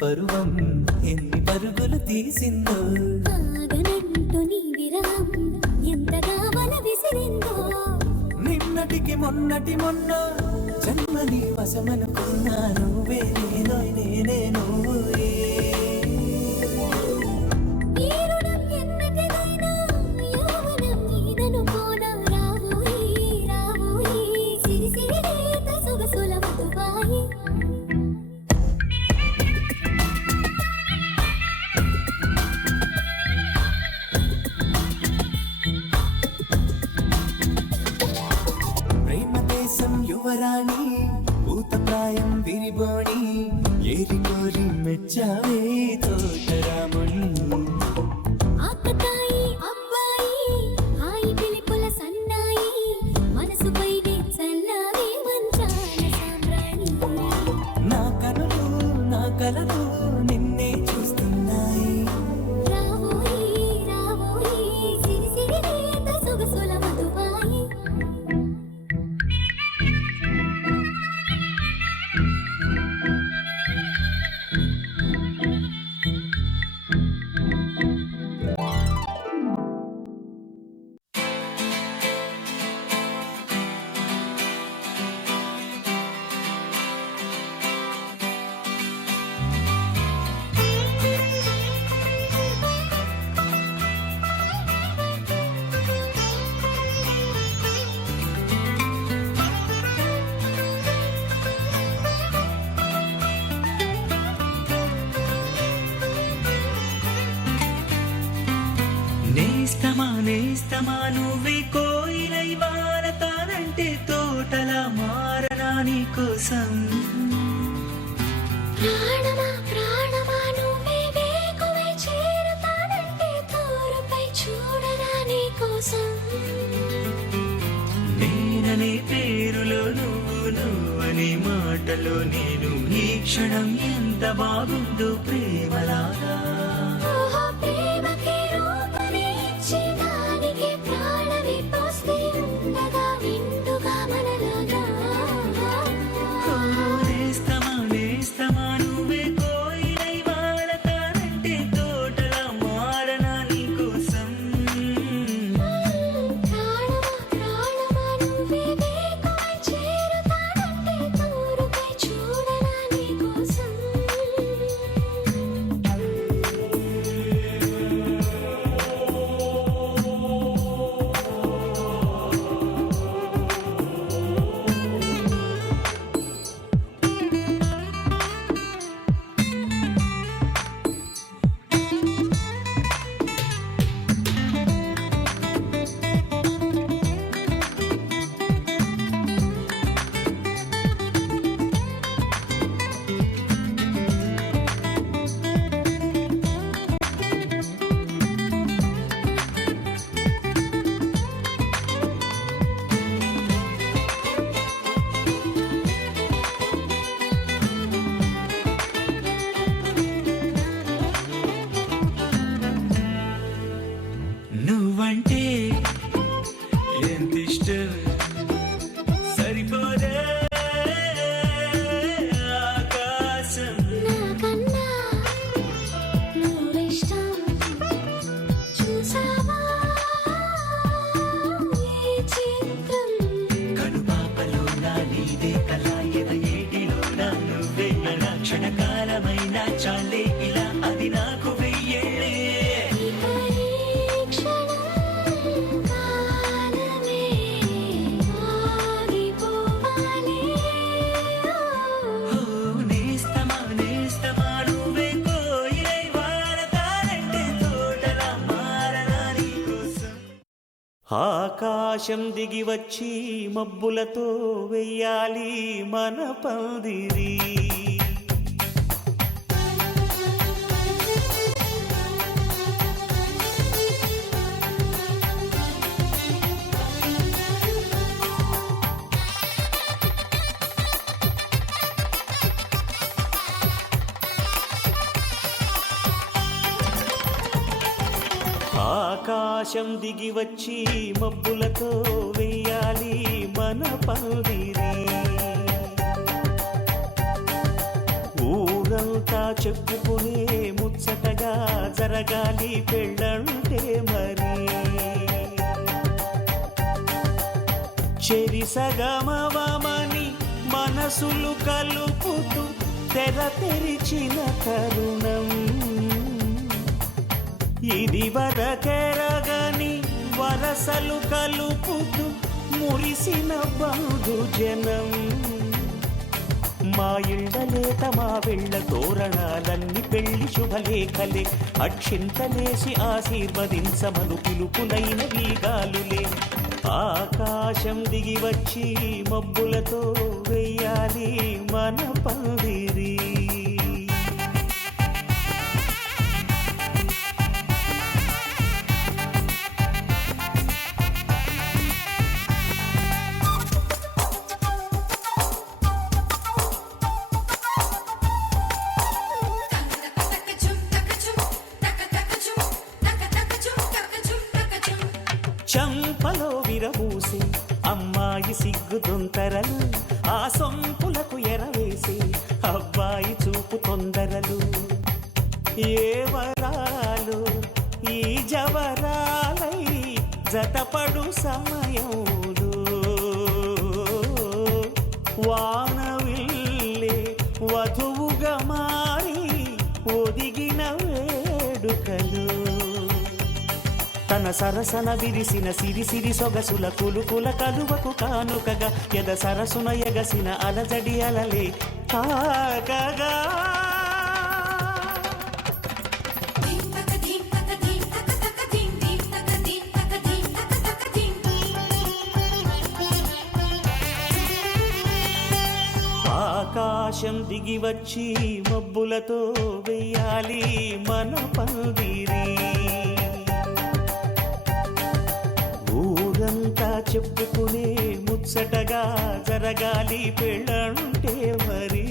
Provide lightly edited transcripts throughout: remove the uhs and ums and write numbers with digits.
పరువం ఎన్ని పరుగులు తీసిందో, ఆగనంటూ నీ విరహం ఎంతగా వల విసిరిందో. నిన్నటికి మొన్న జన్మని వశమనుకున్నా నువ్వే నేనో నేనే నువ్వే. యువరాణి భూతప్రాయం విరిబోణి ఏరి కోరి మెచ్చావే తోటరాముని. ఆకతాయి అబ్బాయి హాయి పిలిపుల సన్నాయి మనసుపై చల్లావే మంచాల సామ్రాణి. నా కనులు నా కలలు నిన్నే చూస్తున్నాయి. రావోయి రావోయి సిరి సిరి లేత సొగసుల మధుబాయి. నేస్తమా నువ్వే కోయిలై వారతానంటే తోటలా మారనా నీ కోసం. ప్రాణమా ప్రాణమా నువ్వే వేకువై చేరతానంటే తోరుపై చూడనా నీ కోసం. నేననే పేరులో నువ్వనే మాటలో నేను ఈ క్షణం ఎంత బాగుందో ప్రేమలాగా. నువ్వంటే ఎంత ఇష్టం సరిపోదే ఆకాశం. నాకన్నా నువ్విష్టం చూసావా ఈ చిత్రం. కనుపాపలో నా నీదే కళ ఏటిలో నా నువ్వే నా క్షణకాలమైన చాలే ఇలా అది నాకు వెయ్యేళ్ళే. ఆకాశం దిగి వచ్చి మబ్బులతో వెయ్యాలి మన పందిరి. ఆకాశం దిగి వచ్చి మబ్బులతో వెయ్యాలి మన పందిరి. ఊరంతా చెప్పుకునే ముచ్చటగా జరగాలి పెళ్ళంటే మరి. చెరిసగమవమని మనసులు కలుపుతూ తెర తెరిచిన తరుణం ఇది వరకెరగని వరసలు కలుపుతూ మురిసిన బంధుజనం. మా ఇళ్ళలేత మా వెళ్ళ తోరణాలన్నీ పెళ్లి శుభలేఖలే. అక్షింతలేసి ఆశీర్వదించమను పిలుపులైన వీగాలులే. ఆకాశం దిగి వచ్చి మబ్బులతో వెయ్యాలి మన పందిరి. చంపలో విరబూసి అమ్మాయి సిగ్గుదొంతరలు, ఆ సొంపులకు ఎరవేసి అబ్బాయి చూపు తొందరలు. ఏ వరాలు ఈ జవరాలై జతపడు సమయంలో వానవిల్లే వధువుగా మారి ఒదిగిన వేడుకలు. తన సరసన విరిసిన సిరిసిరి సొగసుల కులుకుల కలువకు కానుకగా ఎద సరసున ఎగసిన అలజడి అలలే తాకగా. ఆకాశం దిగి వచ్చి మబ్బులతో వెయ్యాలి మన పందిరి. ఊరంతా చెప్పుకునే ముచ్చటగా జరగాలి పెళ్ళంటే మరి.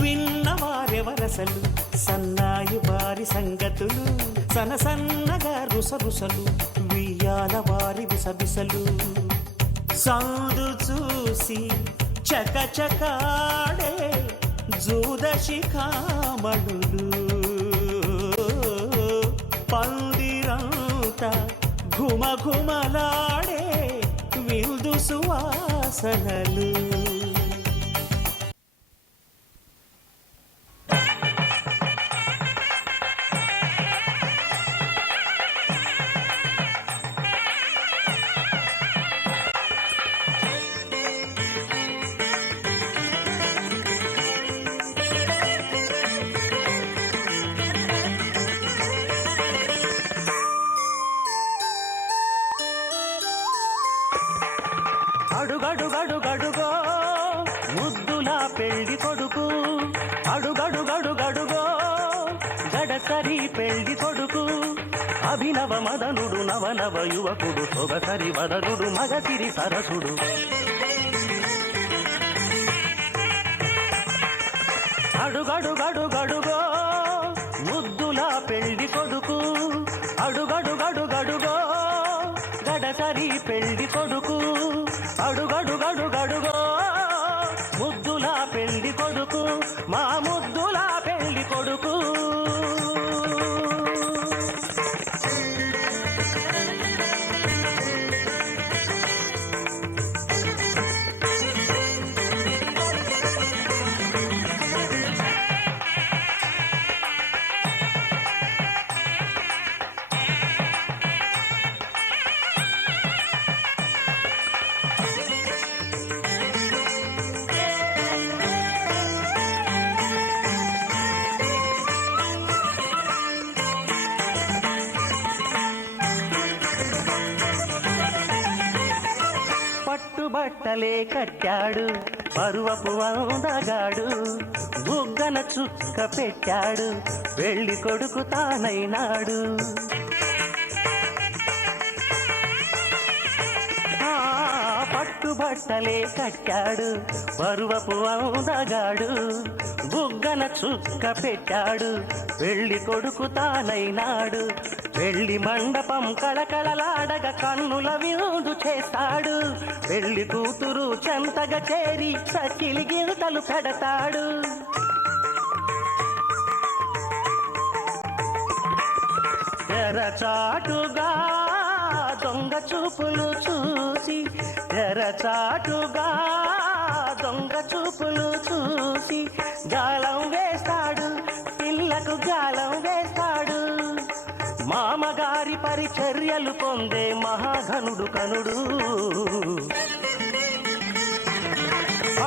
విన్నవారెవరసలు సన్నాయి వారి సంగతులు, సనసన్నగా రుసరుసలు వియ్యాల వారి విసబిసలు. సందు చూసి చకచకాడే జూదశిఖామణులు, పందిరంతా ఘుమఘుమలాడే విందు సువాసనలు. అడుగడుగడుగడుగో ముద్దులా పెళ్లి కొడుకు, అడుగడుగడుగడుగో గడసరి పెళ్లి కొడుకు. అభినవ మదనుడు నవనవ యువకుడు, సొగసరి వదనుడు మగసిరి సరసుడు. అడుగడుగడుగడుగో ముద్దులా పెళ్లి కొడుకు, అడుగడుగడుగడుగో గడసరి పెళ్లి కొడుకు. అడుగడుగడుగడుగో ముద్దులా పెళ్లి కొడుకు, మా ముద్దులా పెళ్లి కొడుకు. బట్టలే కట్టాడు పరువపు అందగాడు బుగ్గన చుక్క పెట్టాడు పెళ్లి కొడుకు తానైనాడు పట్టుబట్టలే కట్టాడు పరువపు అందగాడు బుగ్గన చుక్క పెట్టాడు పెళ్లి కొడుకు తానైనాడు పెళ్లి మండపం కళకళలాడగా కన్నుల విందు చేస్తాడు పెళ్లి కూతురు చెంతగా చేరి సకిలి గింతలు పెడతాడు తెరచాటుగా దొంగ చూపులు చూసి తెరచాటుగా దొంగ చూపులు చూసి గాలం వేస్తాడు పిల్లకు గాలం వేస్తాడు మామగారి పరిచర్యలు పొందే మహాఘనుడు కనుడు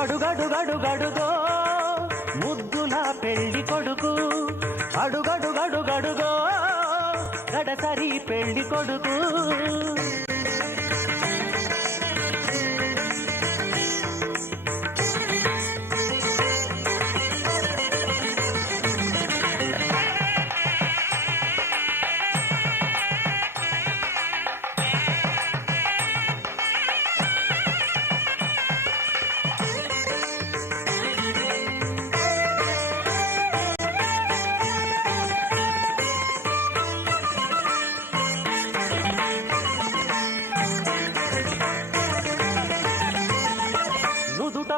అడుగడుగడుగడుగో ముద్దుల పెళ్లి కొడుకు అడుగడుగడుగడుగో గడసరి పెళ్లి కొడుకు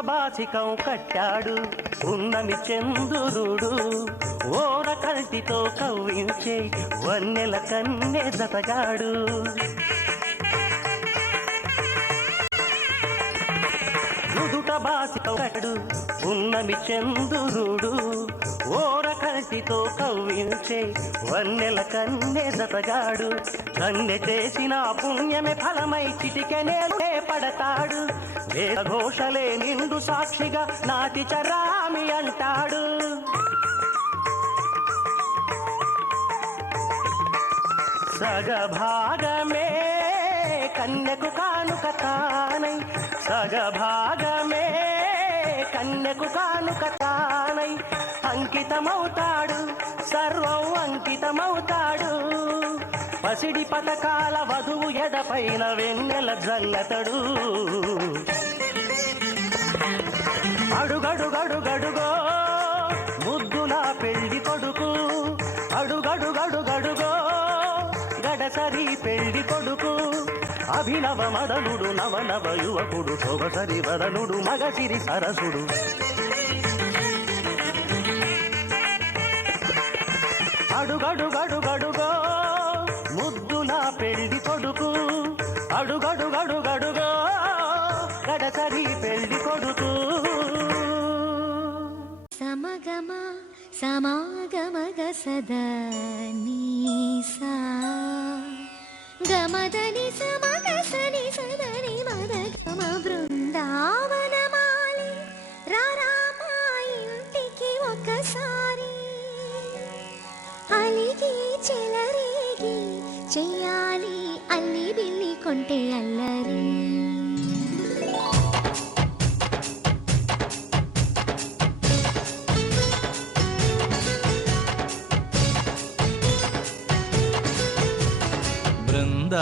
బాసికం కట్టాడు ఉన్నమి చంద్రుడు ఓర కల్టితో కవ్వించే వన్నెల కన్నె జతగాడు నుదుట బాసికం కట్టాడు ఉన్నమి చంద్రుడు ఓర కల్టితో కవ్వించే వన్నెల కన్నె జతగాడు కన్నె చేసిన పుణ్యమే ఫలమై చిటికెనే పడతాడు వేదఘోషలే నిండు సాక్షిగా నాటి చరామి అంటాడు సగభాగమే కన్యకు కానుక తానై సగభాగమే కన్యకు కానుక తానై అంకితమవుతాడు సర్వం అంకితమవుతాడు పసిడి పథకాల వధువు ఎడపైన వెన్నెల జల్లతడు అడుగడుగడుగడుగో ముద్దుల పెళ్లి కొడుకు అడుగడుగడుగడుగో గడసరి పెళ్లి కొడుకు అభినవ మదనుడు నవనవ యువకుడు సొగసరి వదనుడు మగసిరి సరసుడు అడుగడుగడుగడుగో ముద్దుల పెళ్లి కొడుకు అడుగడుగడుగడుగో గడసరి పెళ్లి కొడుకు సమగమ సమాగమగ సదా నీసా గమదని సమగ సని సదని మదగమ బృందావనమాలి రారామా ఇంటికి ఒకసారి అలిగి చెలరేగి చెయ్యాలి అల్లి బిల్లి కొంటే అల్లరి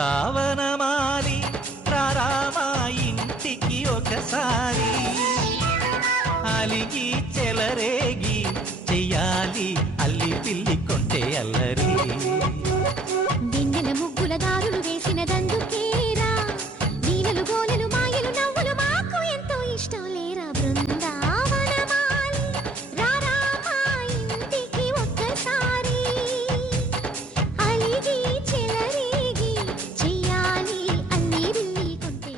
బృందావనమాలి రారామా ఇంటికి ఒకసారి అలిగి చెలరేగి చెయ్యాలి అల్లి పిల్లి కొంటే అల్లరి వెన్నెల ముగ్గుల దారులు వేసినదందుకేరా వీణలు గోలెలు మాయలు నవ్వులు మాకు ఎంతో ఇష్టం లేరా బృందావనమాలి రారామా ఇంటికి ఒక్కసారి అలిగి చెలరేగి చెయ్యాలి అల్లి బిల్లి కొంటే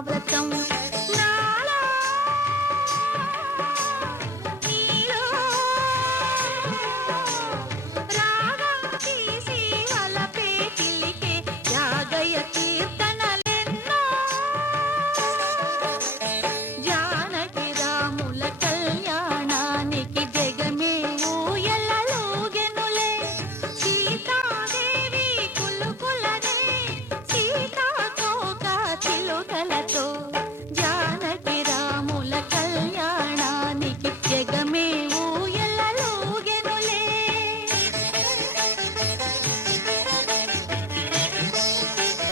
వ్రతం